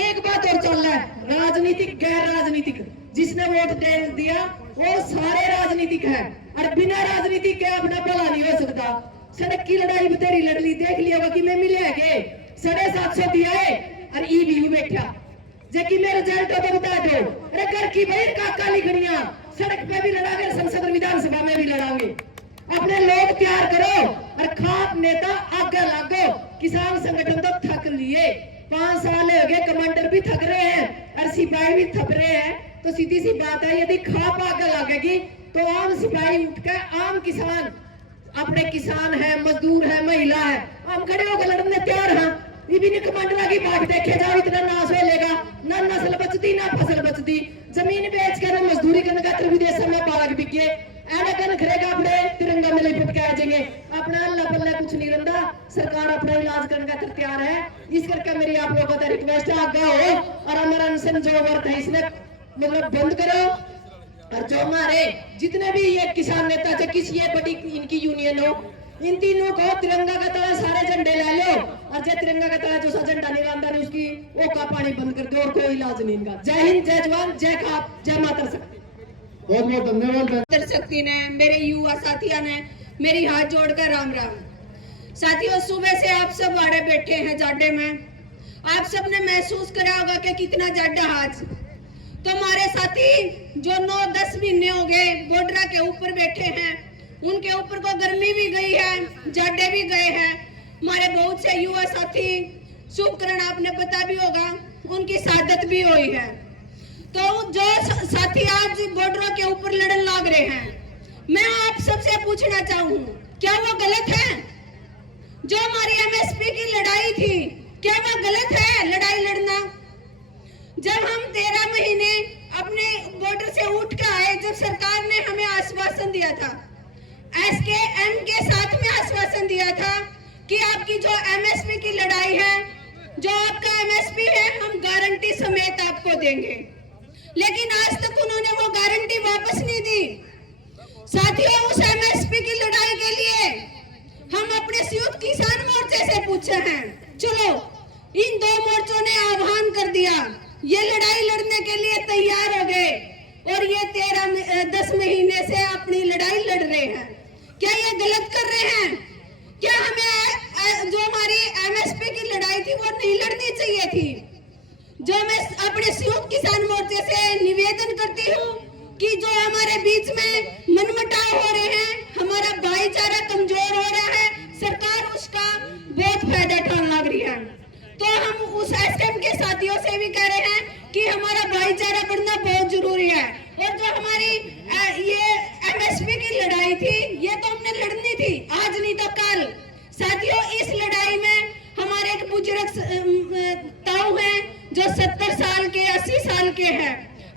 एक बात और चल रहा है, राजनीतिक गैर राजनीतिक, जिसने वोट दे दिया वो सारे राजनीतिक है और बिना राजनीति के अपना भला नहीं हो सकता। सड़क की लड़ाई बतेरी लड़ ली, देख लिया होगा कि मैं मिले है 750 दिया है और ईवीयू बैठा जेकि मेरे रिजल्ट तो बता दो। अरे घर की बहन काका लिखनिया सड़क पे भी लड़ांगे, संसद और विधानसभा में भी लड़ांगे। अपने लोग तैयार करो और खाप नेता आगे लागो। किसान संगठन तो थक लिए, 5 साल हो गए, कमांडर भी थक रहे हैं और सिपाही भी थक रहे हैं। तो सीधी सी बात है, यदि खाप आगे लगेगी तो आम सिपाही उठकर आम किसान, अपने किसान है, मजदूर है, महिला है, हम खड़े होकर लड़ने तैयार हैं। ये भी नहीं कमांडर की बात देखे जाओ, इतना नाश हो लेगा, ना नस्ल बचती ना फसल बचती। जमीन बेच कर मजदूरी करने का विदेश में पालक बिके ऐसा कन खरेगा, अपने तिरंगा में लिपट के आ जाएंगे। अपना अल्लाह पल्ला कुछ नहीं रंदा, सरकार अपना इलाज करने का तैयार है। इस करके मेरी आप लोगों का रिक्वेस्ट है, आगे हो और हमारा अनशन जो वर्त है इसने मतलब बंद करो। और जो हमारे जितने भी ये किसान नेता थे, किसी ये बड़ी इनकी यूनियन हो, इन तीनों को तिरंगा का तला सारे झंडे ले लो और जय तिरंगा का तला जो सा झंडा नहीं लाता नहीं उसकी वो का पानी बंद कर दो और कोई इलाज नहीं इनका। जय हिंद, जय जवान, जय खाप, जय माता शक्ति। बहुत बहुत धन्यवाद शक्ति ने, मेरे युवा साथियों ने मेरी हाथ जोड़कर राम राम। साथियों, सुबह से आप सब आड़े बैठे हैं जाडे में। आप सब ने महसूस करा होगा कि कितना जाडा आज। तो हमारे साथी जो 9-10 महीने हो गए बॉर्डर के ऊपर बैठे हैं, उनके ऊपर को गर्मी भी गई है, जाडे भी गए हैं। हमारे बहुत से युवा साथी, शुभकरण आपने पता भी होगा, उनकी शहादत भी हुई है। तो जो साथी आज बॉर्डर के ऊपर लड़न लग रहे हैं, मैं आप सबसे पूछना चाहूँ, क्या वो गलत है? जो हमारी एमएसपी की लड़ाई थी, क्या वो गलत है लड़ाई लड़ना? जब हम 13 महीने अपने बॉर्डर से उठ कर आए, जब सरकार ने हमें आश्वासन दिया था, एसकेएम के साथ में आश्वासन दिया था कि आपकी जो एमएसपी की लड़ाई है, जो आपका एमएसपी है, हम गारंटी समेत आपको देंगे। लेकिन आज तक उन्होंने वो गारंटी वापस नहीं दी। साथियों, उस एमएसपी की लड़ाई के लिए हम अपने संयुक्त किसान मोर्चे से पूछे हैं, चलो इन 2 मोर्चों ने आह्वान कर दिया, ये लड़ाई लड़ने के लिए तैयार हो गए और ये 10 महीने से अपनी लड़ाई लड़ रहे हैं। क्या ये गलत कर रहे हैं? क्या हमें जो हमारी एमएसपी की लड़ाई थी वो नहीं लड़नी चाहिए थी? जो मैं अपने संयुक्त किसान मोर्चे से निवेदन करती हूँ कि जो हमारे बीच में मनमुटाव हो रहे हैं, हमारा भाईचारा कमजोर हो रहा है, सरकार उसका बहुत फायदा उठाने लग रही है। तो हम उस एसकेएम के साथियों से भी कह रहे हैं कि हमारा भाईचारा बढ़ना बहुत जरूरी है। और जो हमारी ये एमएसपी की लड़ाई थी, ये तो हमने लड़नी थी, आज नहीं तो कल। साथियों, इस लड़ाई में हमारे एक बुजुर्ग ताऊ हैं जो 70 साल के, 80 साल के हैं।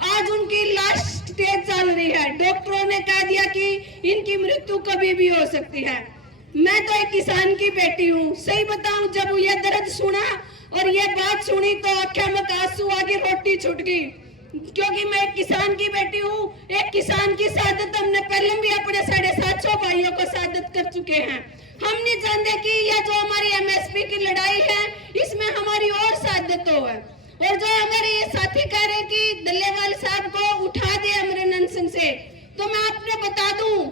आज उनकी लास्ट स्टेज चल रही है। डॉक्टरों ने कह दिया कि इनकी मृत्यु कभी भी हो सकती है। मैं तो एक किसान की बेटी हूँ। सही बताऊं, जब ये दर्द सुना और ये बात सुनी तो आंखों में आंसू आ गए, रोटी छूट गई, क्योंकि मैं एक किसान की बेटी हूँ। एक किसान की शहादत हमने पहले भी अपने 750 भाइयों को शहादत कर चुके हैं। हम नहीं जानते कि यह जो हमारी एमएसपी की लड़ाई है, इसमें हमारी और शहादत हो है। और जो हमारे ये साथी कह रहे कि डल्लेवाल साहब को उठा दे अमरन अनशन से, तो मैं आपने बता दूं,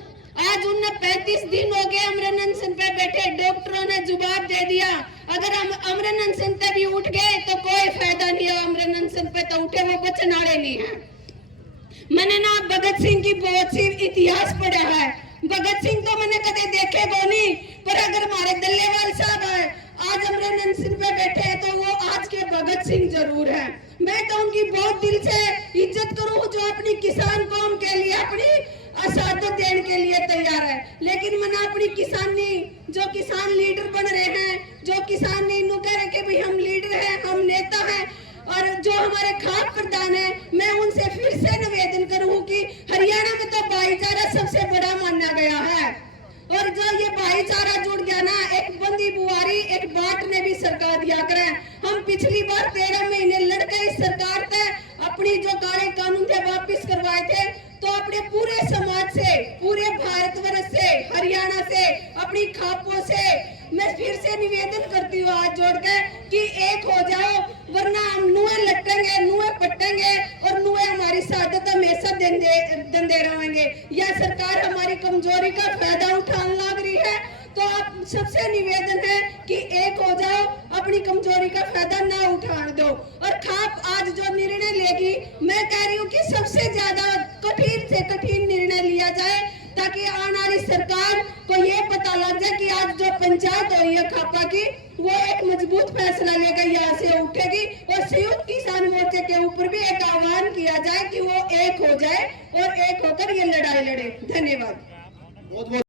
आज उन्हें 35 दिन हो गए अमरन अनशन पे बैठे। डॉक्टरों ने जवाब दे दिया, अगर हम अमरन अनशन पे भी उठ गए तो कोई फायदा नहीं है। अमरन अनशन पे तो उठे, वो बचन वाले नहीं है। मैंने ना भगत सिंह की बहुत सी इतिहास पढ़ा है। भगत सिंह तो मैंने कदे देखे को नहीं, पर अगर हमारे डल्लेवाल साहब आज अमरन अनशन पे बैठे हैं तो वो आज के भगत सिंह जरूर है। मैं तो उनकी बहुत दिल से इज्जत करूं, जो अपनी किसान कौम के लिए अपनी शहादत देने के लिए तैयार है। लेकिन मैंने अपनी किसानी, जो किसान लीडर बन रहे हैं, जो किसान इन्हों कह रहे कि भाई हम लीडर हैं, हम नेता हैं, और जो हमारे खाद्य प्रधान है, मैं उनसे फिर से निवेदन करूं कि हरियाणा में तो भाईचारा सबसे बड़ा माना गया है। और जो ये भाईचारा जुड़ गया ना, एक बंदी बुआरी, एक बाट ने भी सरकार दिया करे। हम पिछली बार 13 महीने लड़के इस सरकार से अपनी जो काले कानून थे वापिस करवाए थे, तो अपने पूरे समाज से, पूरे भारतवर्ष से, हरियाणा से, अपनी खापों से मैं फिर से निवेदन करती हूँ हाथ जोड़ के कि एक हो जाओ, वरना हम नुए कमजोरी का फायदा उठाने लग रही है, तो आप सबसे निवेदन है कि एक हो जाओ, अपनी कमजोरी का फायदा ना उठाने दो। और खाप आज जो निर्णय लेगी, मैं कह रही हूँ कि सबसे ज्यादा कठिन से कठिन निर्णय लिया जाए, ताकि आने वाली सरकार को ये पता लग जाए कि आज जो पंचायत हुई है खापा की, वो एक मजबूत फैसला लेकर यहाँ से उठेगी। और संयुक्त किसान मोर्चे के ऊपर भी एक आह्वान किया जाए कि वो एक हो जाए और एक होकर ये लड़ाई लड़े। धन्यवाद। बहुत बहुत